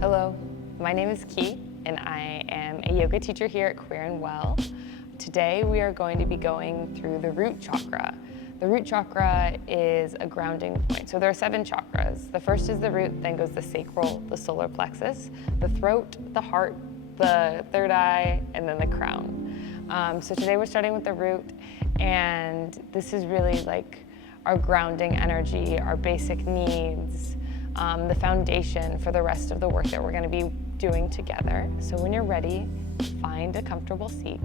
Hello, my name is Key, and I am a yoga teacher here at Queer and Well. Today we are going to be going through the root chakra. The root chakra is a grounding point. So there are 7 chakras. The first is the root, then goes the sacral, the solar plexus, the throat, the heart, the third eye, and then the crown. So today we're starting with the root, and this is really like our grounding energy, our basic needs, the foundation for the rest of the work that we're going to be doing together. So when you're ready, find a comfortable seat.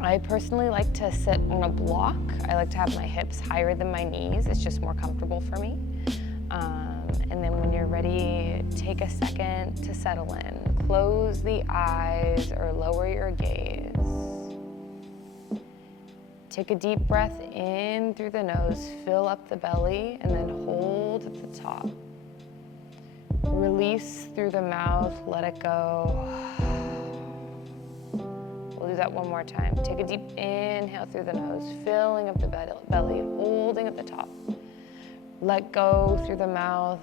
I personally like to sit on a block. I like to have my hips higher than my knees. It's just more comfortable for me. And then when you're ready, take a second to settle in. Close the eyes or lower your gaze. Take a deep breath in through the nose, fill up the belly, and then hold at the top. Release through the mouth, let it go. We'll do that one more time. Take a deep inhale through the nose, filling up the belly, holding at the top. Let go through the mouth.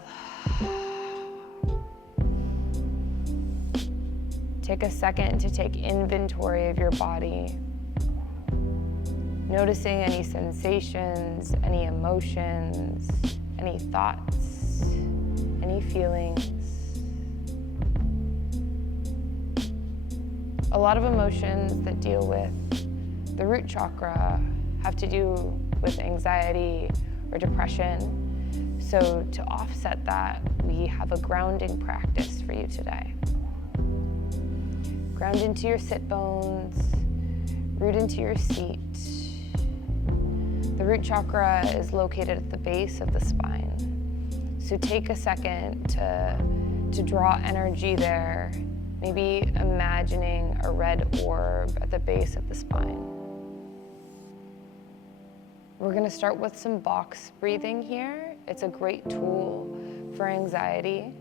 Take a second to take inventory of your body. Noticing any sensations, any emotions, any thoughts, any feelings. A lot of emotions that deal with the root chakra have to do with anxiety or depression. So to offset that, we have a grounding practice for you today. Ground into your sit bones, root into your seat. The root chakra is located at the base of the spine. So take a second to draw energy there, maybe imagining a red orb at the base of the spine. We're gonna start with some box breathing here. It's a great tool for anxiety.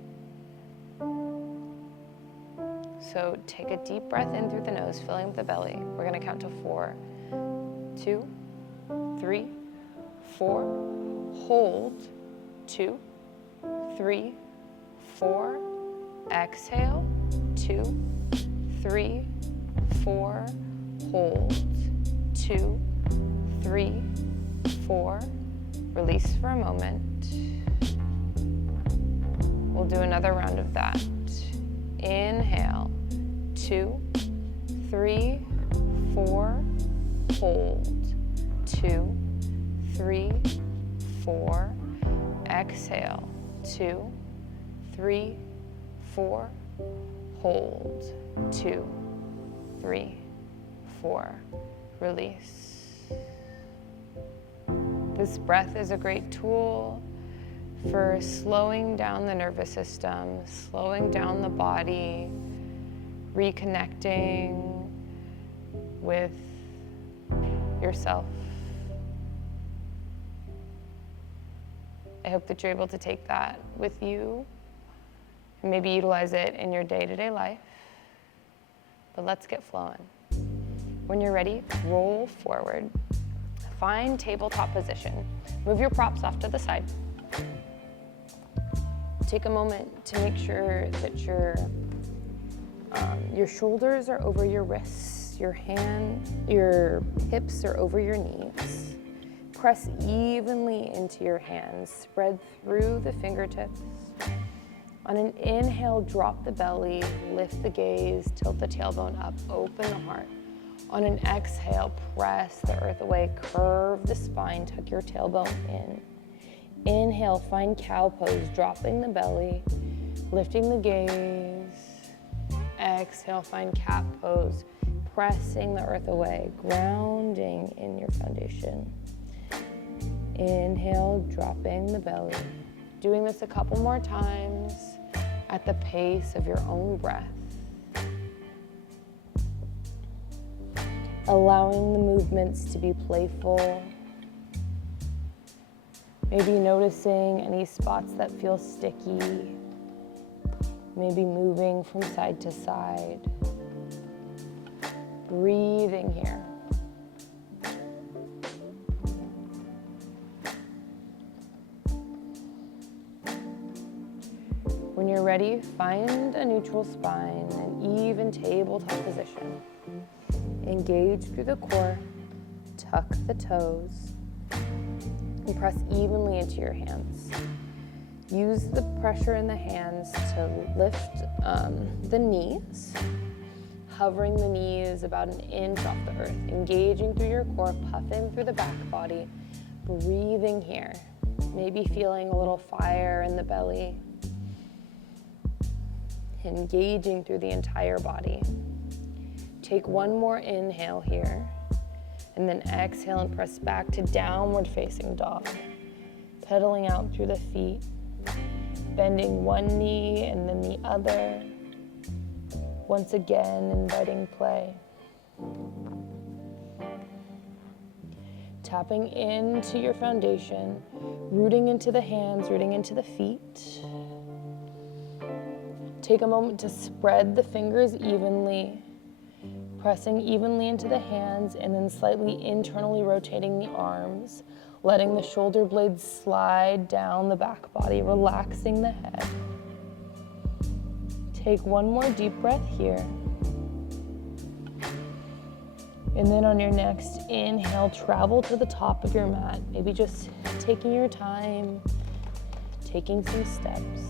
So take a deep breath in through the nose, filling up the belly. We're gonna count to 4, 2, 3, 4, hold, 2, 3, 4, exhale, 2, 3, 4, hold, 2, 3, 4, release for a moment. We'll do another round of that. Inhale, 2, 3, 4, hold, 2, 3, 4, exhale, 2, 3, 4, hold, 2, 3, 4, release. This breath is a great tool for slowing down the nervous system, slowing down the body, reconnecting with yourself. I hope that you're able to take that with you and maybe utilize it in your day-to-day life. But let's get flowing. When you're ready, roll forward. Find tabletop position. Move your props off to the side. Take a moment to make sure that your shoulders are over your wrists, your hips are over your knees. Press evenly into your hands, spread through the fingertips. On an inhale, drop the belly, lift the gaze, tilt the tailbone up, open the heart. On an exhale, press the earth away, curve the spine, tuck your tailbone in. Inhale, find cow pose, dropping the belly, lifting the gaze. Exhale, find cat pose, pressing the earth away, grounding in your foundation. Inhale, dropping the belly. Doing this a couple more times at the pace of your own breath. Allowing the movements to be playful. Maybe noticing any spots that feel sticky. Maybe moving from side to side. Breathing here. When you're ready, find a neutral spine, an even tabletop position. Engage through the core, tuck the toes, and press evenly into your hands. Use the pressure in the hands to lift the knees, hovering the knees about an inch off the earth, engaging through your core, puffing through the back body, breathing here, maybe feeling a little fire in the belly, engaging through the entire body. Take one more inhale here, and then exhale and press back to downward facing dog, pedaling out through the feet, bending one knee and then the other. Once again, inviting play. Tapping into your foundation, rooting into the hands, rooting into the feet. Take a moment to spread the fingers evenly, pressing evenly into the hands and then slightly internally rotating the arms, letting the shoulder blades slide down the back body, relaxing the head. Take one more deep breath here. And then on your next inhale, travel to the top of your mat, maybe just taking your time, taking some steps.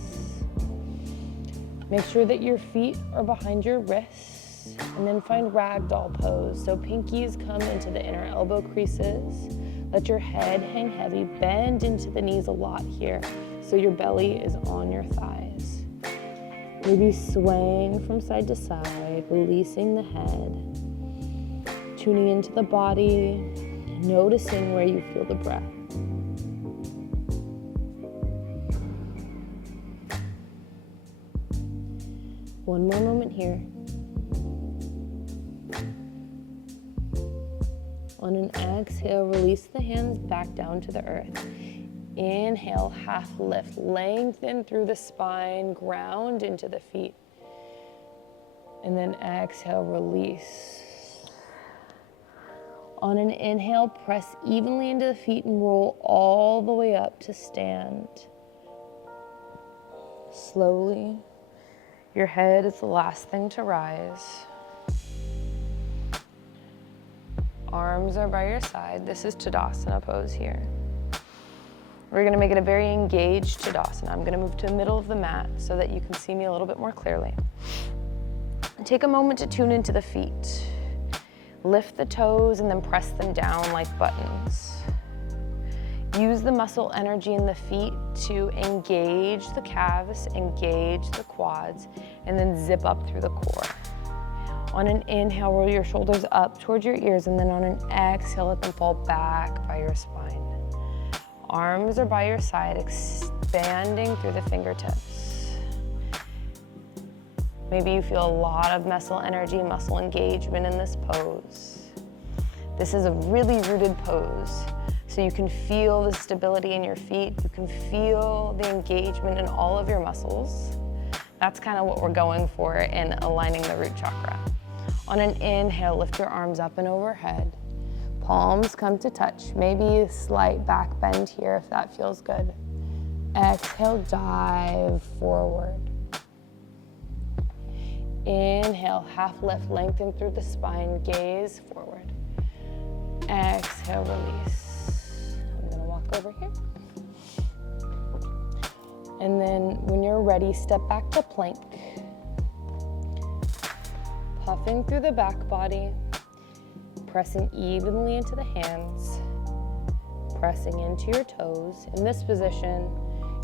Make sure that your feet are behind your wrists, and then find ragdoll pose. So pinkies come into the inner elbow creases. Let your head hang heavy, bend into the knees a lot here, so your belly is on your thighs. Maybe swaying from side to side, releasing the head, tuning into the body, noticing where you feel the breath. One more moment here. On an exhale, release the hands back down to the earth. Inhale, half lift, lengthen through the spine, ground into the feet. And then exhale, release. On an inhale, press evenly into the feet and roll all the way up to stand. Slowly, your head is the last thing to rise. Arms are by your side. This is Tadasana pose here. We're gonna make it a very engaged Tadasana. I'm gonna move to the middle of the mat so that you can see me a little bit more clearly. Take a moment to tune into the feet. Lift the toes and then press them down like buttons. Use the muscle energy in the feet to engage the calves, engage the quads, and then zip up through the core. On an inhale, roll your shoulders up towards your ears, and then on an exhale, let them fall back by your spine. Arms are by your side, expanding through the fingertips. Maybe you feel a lot of muscle energy, muscle engagement in this pose. This is a really rooted pose, so you can feel the stability in your feet. You can feel the engagement in all of your muscles. That's kind of what we're going for in aligning the root chakra. On an inhale, lift your arms up and overhead. Palms come to touch. Maybe a slight back bend here if that feels good. Exhale, dive forward. Inhale, half lift, lengthen through the spine, gaze forward. Exhale, release. I'm gonna walk over here. And then when you're ready, step back to plank. Puffing through the back body, pressing evenly into the hands, pressing into your toes. In this position,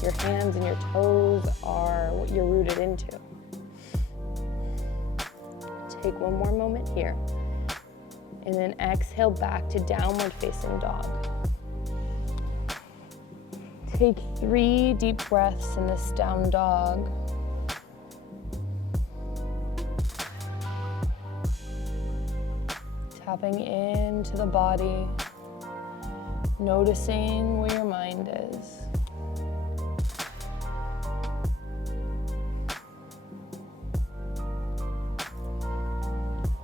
your hands and your toes are what you're rooted into. Take one more moment here, and then exhale back to downward facing dog. Take 3 deep breaths in this down dog. Tapping into the body, noticing where your mind is.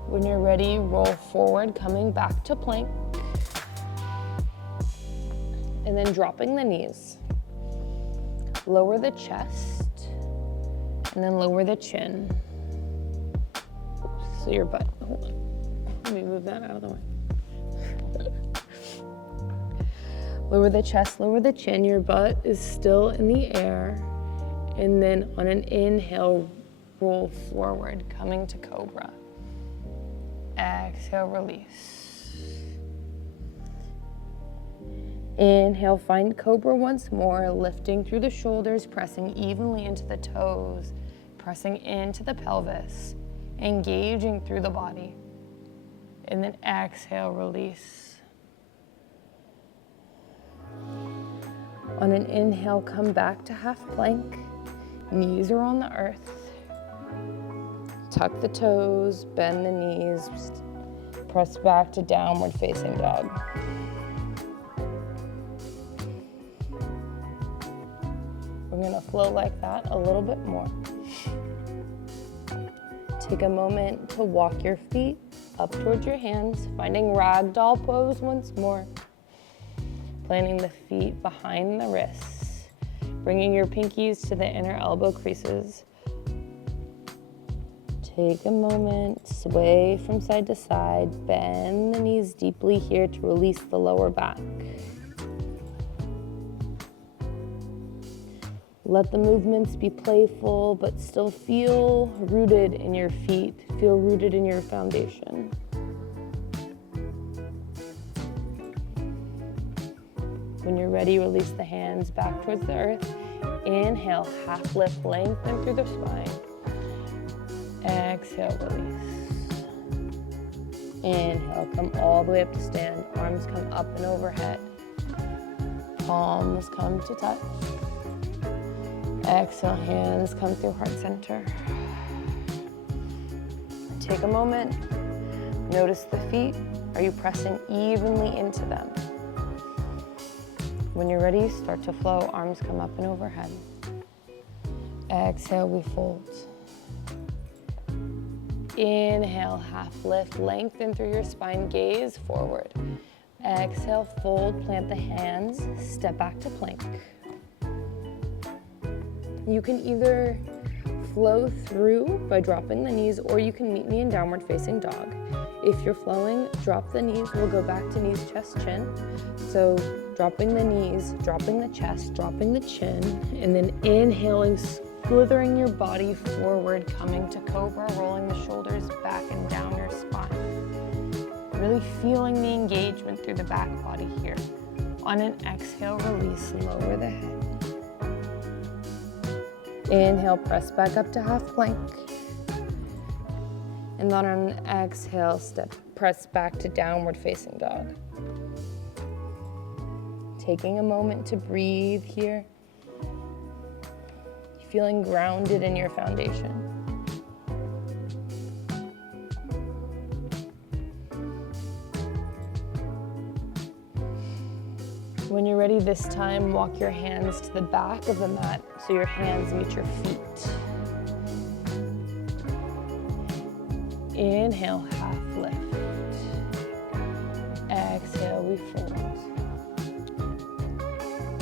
When you're ready, roll forward, coming back to plank. And then dropping the knees. Lower the chest, And then lower the chin. So your butt, hold on. Let me move that out of the way. Lower the chest, lower the chin. Your butt is still in the air. And then on an inhale, roll forward, coming to cobra. Exhale, release. Inhale, find cobra once more, lifting through the shoulders, pressing evenly into the toes, pressing into the pelvis, engaging through the body. And then exhale, release. On an inhale, come back to half plank. Knees are on the earth. Tuck the toes, bend the knees, press back to downward facing dog. We're gonna flow like that a little bit more. Take a moment to walk your feet up towards your hands, finding ragdoll pose once more. Planting the feet behind the wrists, bringing your pinkies to the inner elbow creases. Take a moment, sway from side to side, bend the knees deeply here to release the lower back. Let the movements be playful, but still feel rooted in your feet, feel rooted in your foundation. When you're ready, release the hands back towards the earth. Inhale, half lift, lengthen through the spine. Exhale, release. Inhale, come all the way up to stand. Arms come up and overhead. Palms come to touch. Exhale, hands come through heart center. Take a moment. Notice the feet. Are you pressing evenly into them? When you're ready, start to flow. Arms come up and overhead. Exhale, we fold. Inhale, half lift, lengthen through your spine, gaze forward. Exhale, fold, plant the hands, step back to plank. You can either flow through by dropping the knees, or you can meet me in downward facing dog. If you're flowing, drop the knees. We'll go back to knees, chest, chin. So dropping the knees, dropping the chest, dropping the chin, and then inhaling, slithering your body forward, coming to cobra, rolling the shoulders back and down your spine. Really feeling the engagement through the back body here. On an exhale, release, lower the head. Inhale, press back up to half plank. And then on an exhale, press back to downward facing dog. Taking a moment to breathe here. Feeling grounded in your foundation. When you're ready this time, walk your hands to the back of the mat so your hands meet your feet. Inhale, half lift. Exhale, we fold.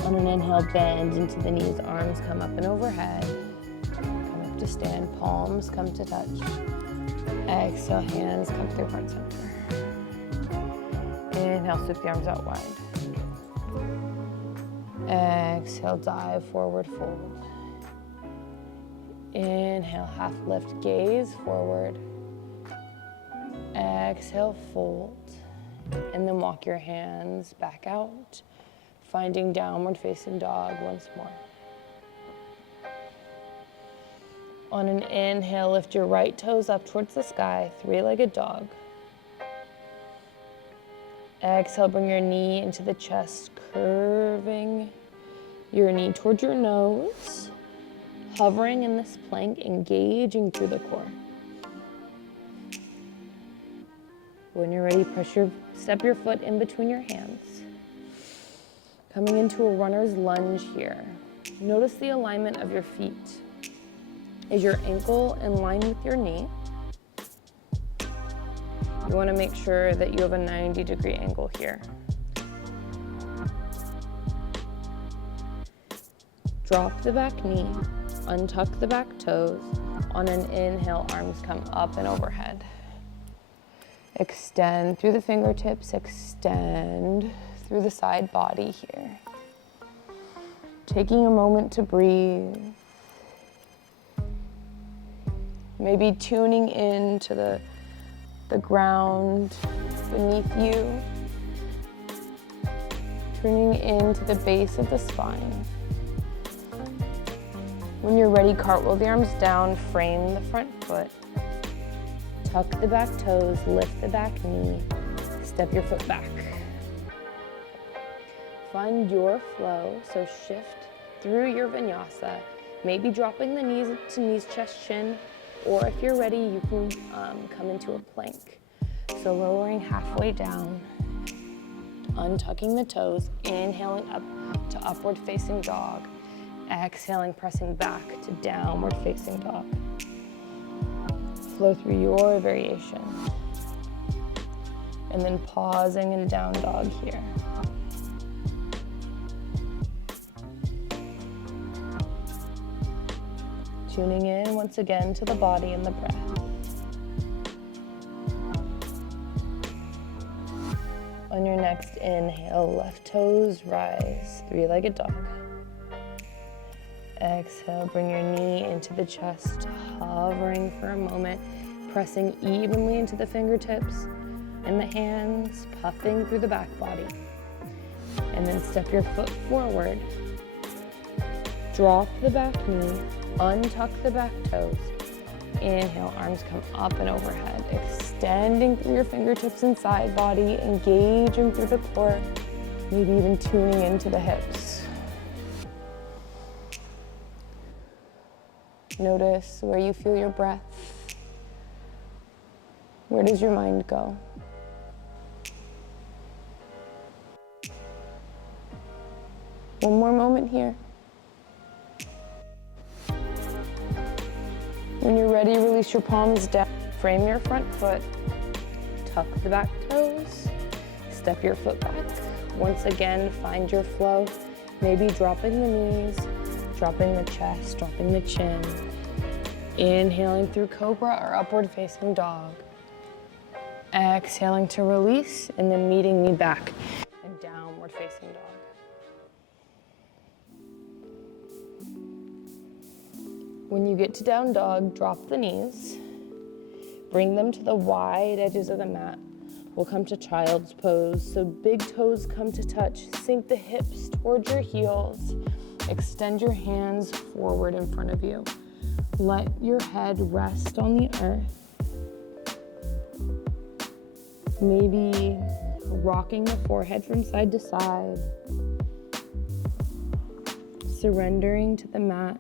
On an inhale, bend into the knees, arms come up and overhead. Come up to stand, palms come to touch. Exhale, hands come through heart center. Inhale, sweep the arms out wide. Exhale, dive forward, fold. Inhale, half lift, gaze forward. Exhale, fold. And then walk your hands back out, finding downward facing dog once more. On an inhale, lift your right toes up towards the sky, three-legged dog. Exhale, bring your knee into the chest, curving your knee towards your nose, hovering in this plank, engaging through the core. When you're ready, step your foot in between your hands. Coming into a runner's lunge here. Notice the alignment of your feet. Is your ankle in line with your knee? You want to make sure that you have a 90-degree angle here. Drop the back knee, Untuck the back toes. On an inhale, arms come up and overhead. Extend through the fingertips, extend through the side body here. Taking a moment to breathe. Maybe tuning into the ground beneath you. Turning into the base of the spine. When you're ready, cartwheel the arms down, frame the front foot. Tuck the back toes, lift the back knee, step your foot back. Find your flow, so shift through your vinyasa, maybe dropping the knees to knees, chest, chin, or if you're ready, you can come into a plank. So lowering halfway down, untucking the toes, inhaling up to upward facing dog, exhaling, pressing back to downward facing dog. Flow through your variation. And then pausing in down dog here. Tuning in once again to the body and the breath. On your next inhale, left toes rise, three-legged dog. Exhale, bring your knee into the chest, hovering for a moment, pressing evenly into the fingertips and the hands, puffing through the back body. And then step your foot forward. Drop the back knee, untuck the back toes. Inhale, arms come up and overhead, extending through your fingertips and side body, engaging through the core, maybe even tuning into the hips. Notice where you feel your breath. Where does your mind go? One more moment here. When you're ready, release your palms down. Frame your front foot. Tuck the back toes. Step your foot back. Once again, find your flow. Maybe dropping the knees, dropping the chest, dropping the chin. Inhaling through cobra or upward facing dog. Exhaling to release and then meeting knee back and downward facing dog. When you get to down dog, drop the knees. Bring them to the wide edges of the mat. We'll come to child's pose. So big toes come to touch. Sink the hips towards your heels. Extend your hands forward in front of you. Let your head rest on the earth. Maybe rocking the forehead from side to side. Surrendering to the mat.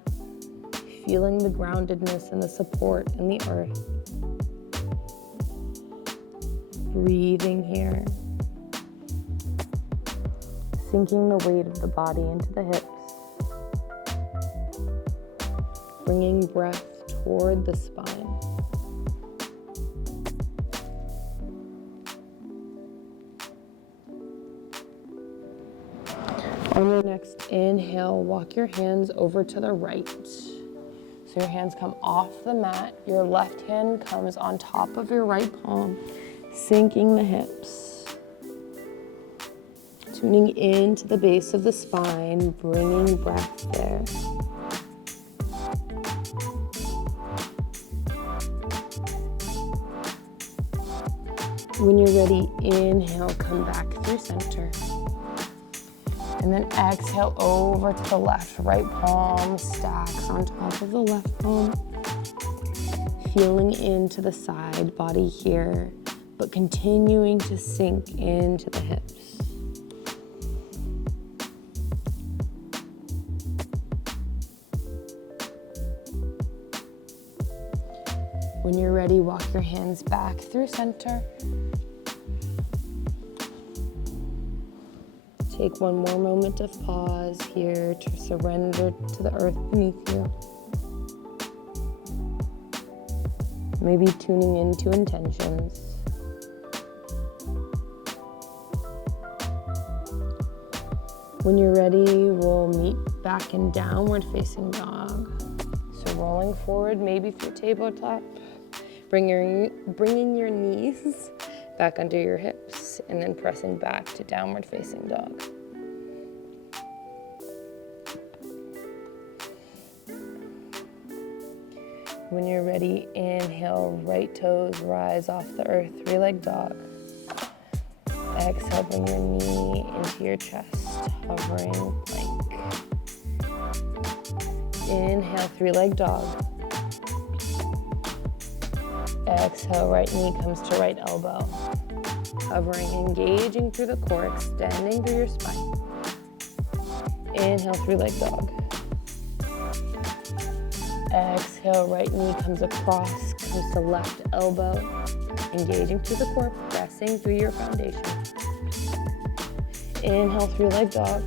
Feeling the groundedness and the support in the earth. Breathing here. Sinking the weight of the body into the hips. Bringing breath toward the spine. On your next inhale, walk your hands over to the right. So your hands come off the mat. Your left hand comes on top of your right palm, sinking the hips. Tuning into the base of the spine, bringing breath there. When you're ready, inhale, come back through center. And then exhale over to the left. Right palm stacks on top of the left palm. Feeling into the side body here, but continuing to sink into the hips. When you're ready, walk your hands back through center. Take one more moment of pause here to surrender to the earth beneath you. Maybe tuning into intentions. When you're ready, we'll meet back in downward facing dog. rolling forward, maybe through tabletop. Bringing your knees back under your hips and then pressing back to downward facing dog. When you're ready, inhale, right toes rise off the earth, three-legged dog. Exhale, bring your knee into your chest, hovering plank. Inhale, three-legged dog. Exhale, right knee comes to right elbow. Hovering, engaging through the core, extending through your spine. Inhale, three-legged dog. Exhale, right knee comes across, comes to left elbow. Engaging through the core, pressing through your foundation. Inhale, three-legged dog.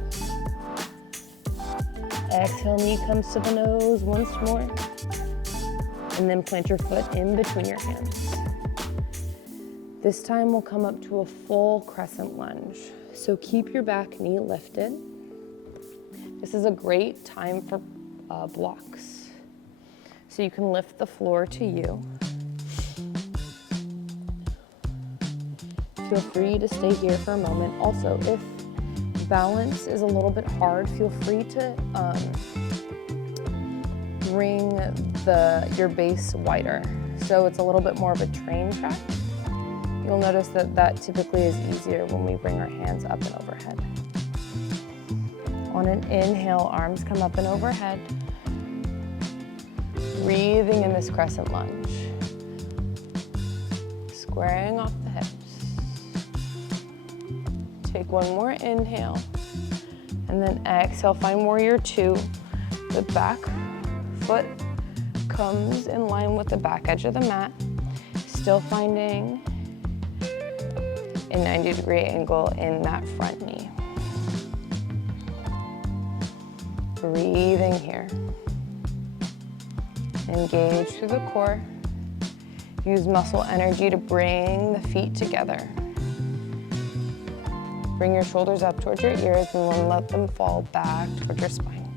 Exhale, knee comes to the nose once more. And then plant your foot in between your hands. This time we'll come up to a full crescent lunge. So keep your back knee lifted. This is a great time for blocks. So you can lift the floor to you. Feel free to stay here for a moment. Also, if balance is a little bit hard, feel free to bring your base wider. So it's a little bit more of a train track. You'll notice that typically is easier when we bring our hands up and overhead. On an inhale, arms come up and overhead. Breathing in this crescent lunge. Squaring off the hips. Take one more inhale. And then exhale, find warrior two. The back foot comes in line with the back edge of the mat. Still finding a 90-degree angle in that front knee. Breathing here. Engage through the core. Use muscle energy to bring the feet together. Bring your shoulders up towards your ears and then let them fall back towards your spine.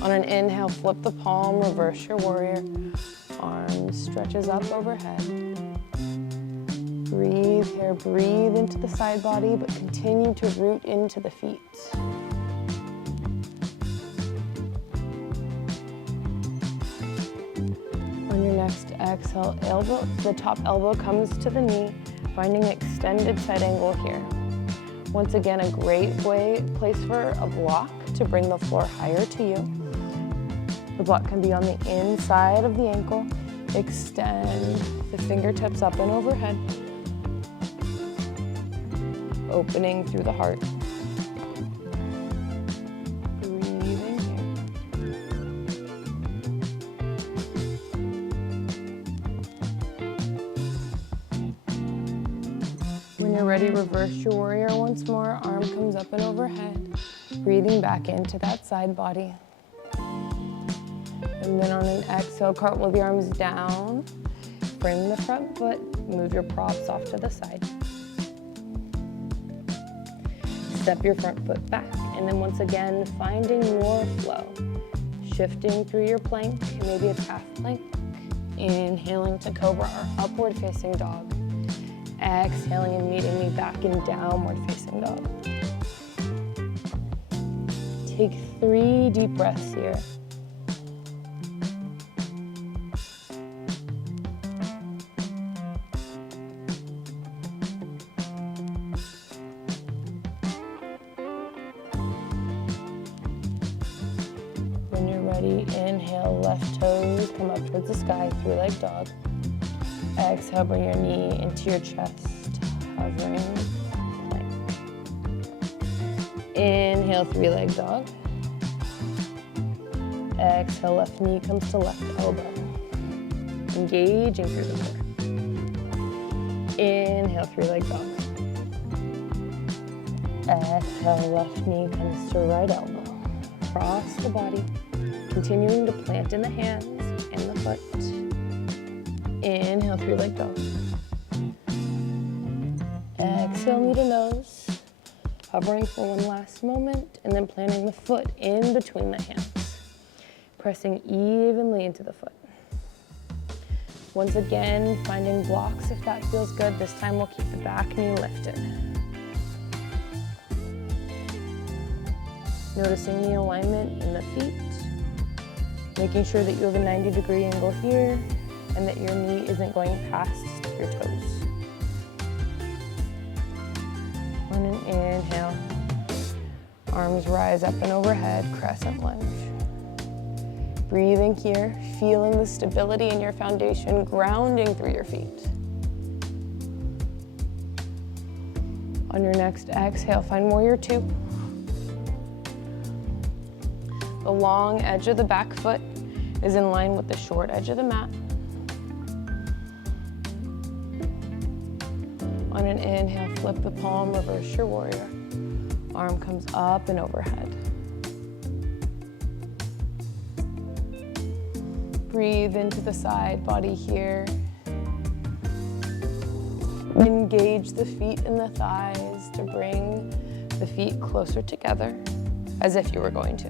On an inhale, flip the palm, reverse your warrior. Arms stretches up overhead. Breathe here, breathe into the side body, but continue to root into the feet. On your next exhale, the top elbow comes to the knee, finding extended side angle here. Once again, a great place for a block to bring the floor higher to you. The block can be on the inside of the ankle. Extend the fingertips up and overhead. Opening through the heart. Breathing here. When you're ready, reverse your warrior once more. Arm comes up and overhead. Breathing back into that side body. And then on an exhale, cartwheel the arms down. Bring the front foot, move your props off to the side. Step your front foot back, and then once again, finding more flow. Shifting through your plank, maybe a calf plank. Inhaling to cobra or upward facing dog. Exhaling and meeting me back in downward facing dog. Take 3 deep breaths here. When you're ready, inhale, left toes come up towards the sky, three-legged dog. Exhale, bring your knee into your chest, hovering plank. Inhale, three-legged dog. Exhale, left knee comes to left elbow. Engaging through the core. Inhale, three-legged dog. Exhale, left knee comes to right elbow. Cross the body, continuing to plant in the hands and the foot. Inhale, three-legged dog. Exhale, knee to nose. Hovering for one last moment, and then planting the foot in between the hands. pressing evenly into the foot. Once again, finding blocks if that feels good. This time we'll keep the back knee lifted. Noticing the alignment in the feet, making sure that you have a 90-degree angle here and that your knee isn't going past your toes. On an inhale, arms rise up and overhead, crescent lunge. Breathing here, feeling the stability in your foundation, grounding through your feet. On your next exhale, find warrior two. The long edge of the back foot is in line with the short edge of the mat. On an inhale, flip the palm, reverse your warrior. Arm comes up and overhead. Breathe into the side body here. Engage the feet and the thighs to bring the feet closer together as if you were going to.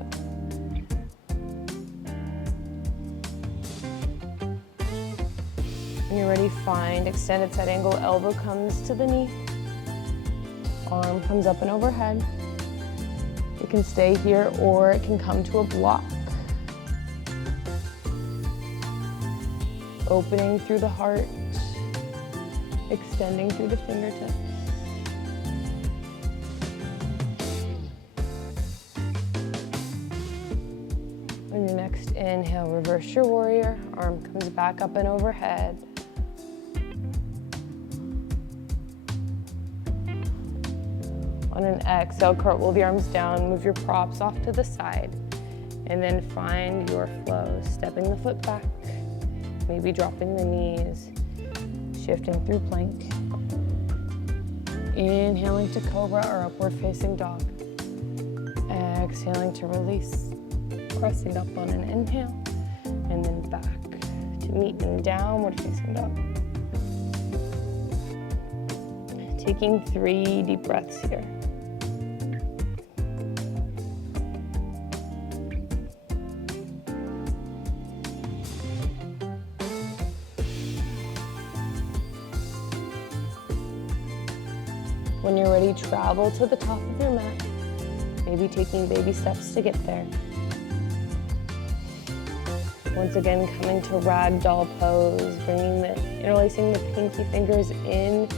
When you're ready, find extended side angle, elbow comes to the knee. Arm comes up and overhead. It can stay here or it can come to a block. Opening through the heart, extending through the fingertips. On your next inhale, reverse your warrior. Arm comes back up and overhead. On an exhale, cartwheel the arms down, move your props off to the side, and then find your flow, stepping the foot back, maybe dropping the knees, shifting through plank. Inhaling to cobra or upward facing dog. Exhaling to release, pressing up on an inhale, and then back to meet in downward facing dog. Taking 3 deep breaths here. When you're ready, travel to the top of your mat, maybe taking baby steps to get there. Once again, coming to ragdoll pose, interlacing the pinky fingers in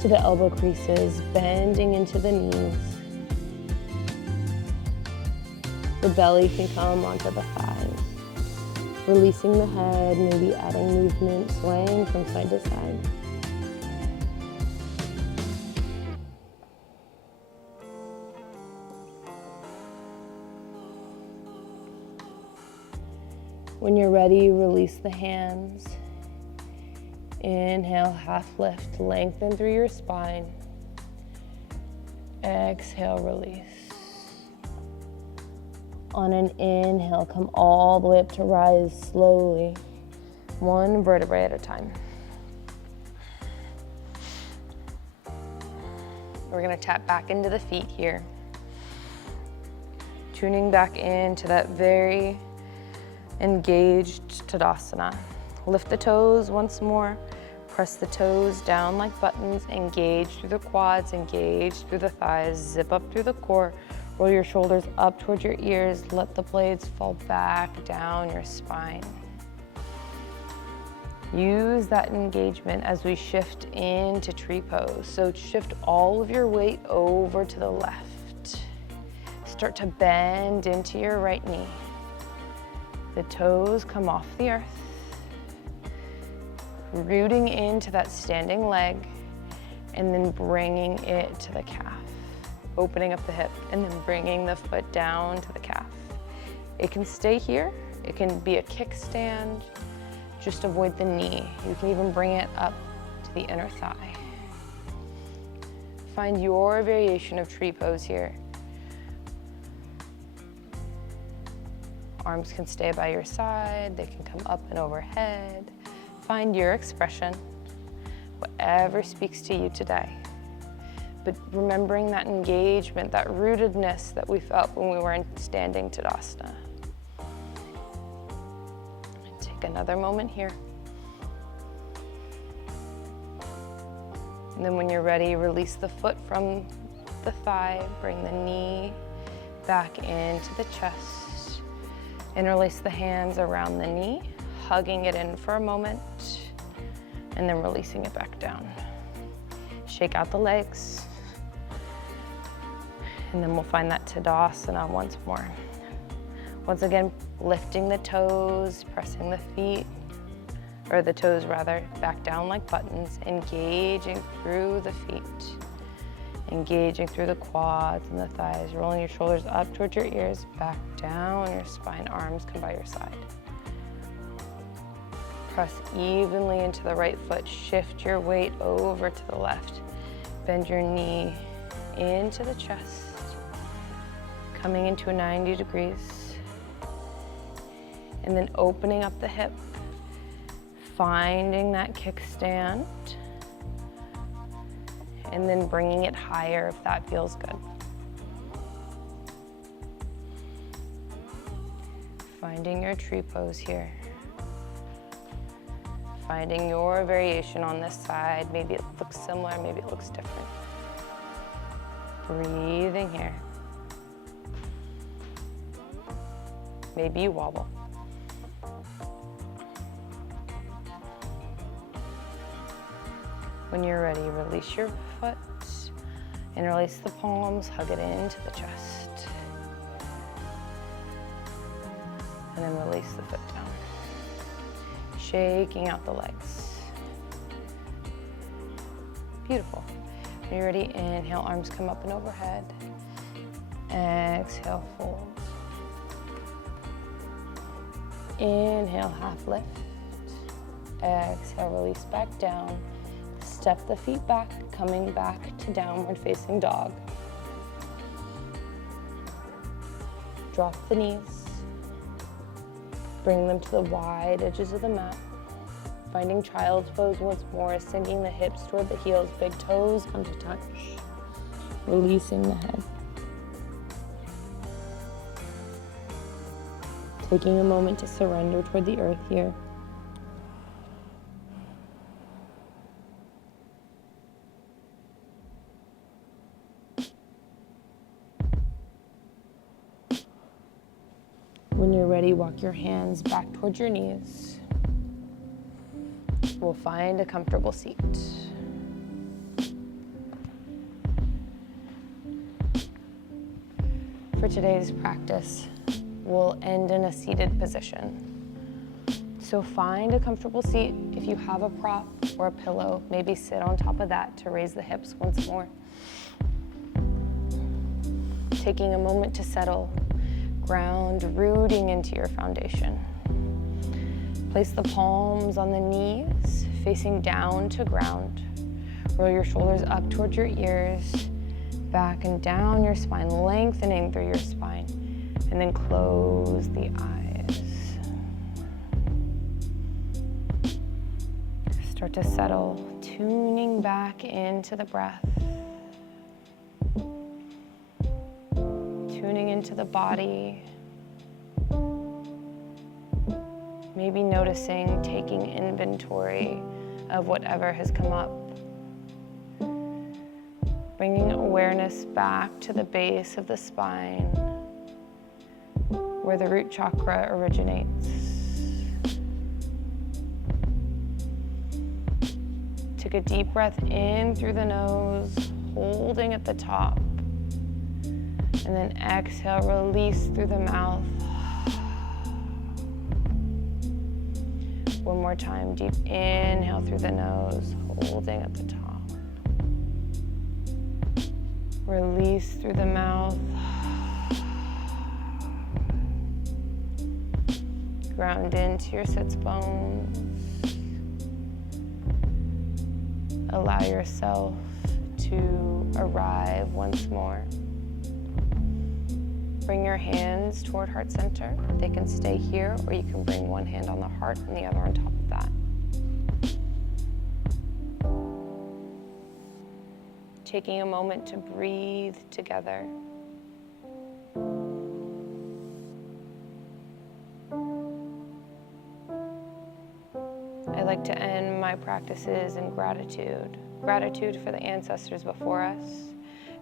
to the elbow creases, bending into the knees. The belly can come onto the thighs. Releasing the head, maybe adding movement, swaying from side to side. When you're ready, release the hands. Inhale, half lift, lengthen through your spine. Exhale, release. On an inhale, come all the way up to rise slowly, one vertebrae at a time. We're gonna tap back into the feet here. Tuning back into that very engaged Tadasana. Lift the toes once more. Press the toes down like buttons. Engage through the quads, engage through the thighs. Zip up through the core. Roll your shoulders up towards your ears. Let the blades fall back down your spine. Use that engagement as we shift into tree pose. So shift all of your weight over to the left. Start to bend into your right knee. The toes come off the earth. Rooting into that standing leg and then bringing it to the calf. Opening up the hip and then bringing the foot down to the calf. It can stay here. It can be a kickstand. Just avoid the knee. You can even bring it up to the inner thigh. Find your variation of tree pose here. Arms can stay by your side. They can come up and overhead. Find your expression, whatever speaks to you today. But remembering that engagement, that rootedness that we felt when we were in standing Tadasana. Take another moment here. And then when you're ready, release the foot from the thigh, bring the knee back into the chest. Interlace the hands around the knee, hugging it in for a moment, and then releasing it back down. Shake out the legs. And then we'll find that Tadasana once more. Once again, lifting the toes, pressing the feet, or the toes rather, back down like buttons, engaging through the feet, engaging through the quads and the thighs, rolling your shoulders up towards your ears, back down your spine, arms come by your side. Press evenly into the right foot, shift your weight over to the left. Bend your knee into the chest, coming into a 90 degrees, and then opening up the hip, finding that kickstand, and then bringing it higher if that feels good. Finding your tree pose here. Finding your variation on this side. Maybe it looks similar, maybe it looks different. Breathing here. Maybe you wobble. When you're ready, release your foot, interlace the palms, hug it into the chest. And then release the foot down. Shaking out the legs. Beautiful. When you're ready, inhale, arms come up and overhead. Exhale, fold. Inhale, half lift. Exhale, release back down. Step the feet back, coming back to downward facing dog. Drop the knees. Bring them to the wide edges of the mat. Finding child's pose once more, sinking the hips toward the heels, big toes come to touch. Releasing the head. Taking a moment to surrender toward the earth here. When you're ready, walk your hands back towards your knees. We'll find a comfortable seat. For today's practice, we'll end in a seated position. So find a comfortable seat. If you have a prop or a pillow, maybe sit on top of that to raise the hips once more. Taking a moment to settle. Ground, rooting into your foundation. Place the palms on the knees, facing down to ground. Roll your shoulders up towards your ears, back and down your spine, lengthening through your spine. And then close the eyes. Start to settle, tuning back into the breath. Tuning into the body, maybe noticing, taking inventory of whatever has come up. Bringing awareness back to the base of the spine, where the root chakra originates. Take a deep breath in through the nose, holding at the top. And then exhale, release through the mouth. One more time, deep inhale through the nose, holding at the top. Release through the mouth. Ground into your sits bones. Allow yourself to arrive once more. Bring your hands toward heart center. They can stay here, or you can bring one hand on the heart and the other on top of that. Taking a moment to breathe together. I like to end my practices in gratitude. Gratitude for the ancestors before us,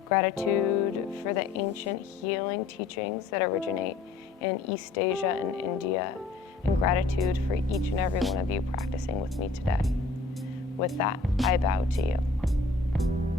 gratitude for the ancient healing teachings that originate in East Asia and India, and gratitude for each and every one of you practicing with me today. With that, I bow to you.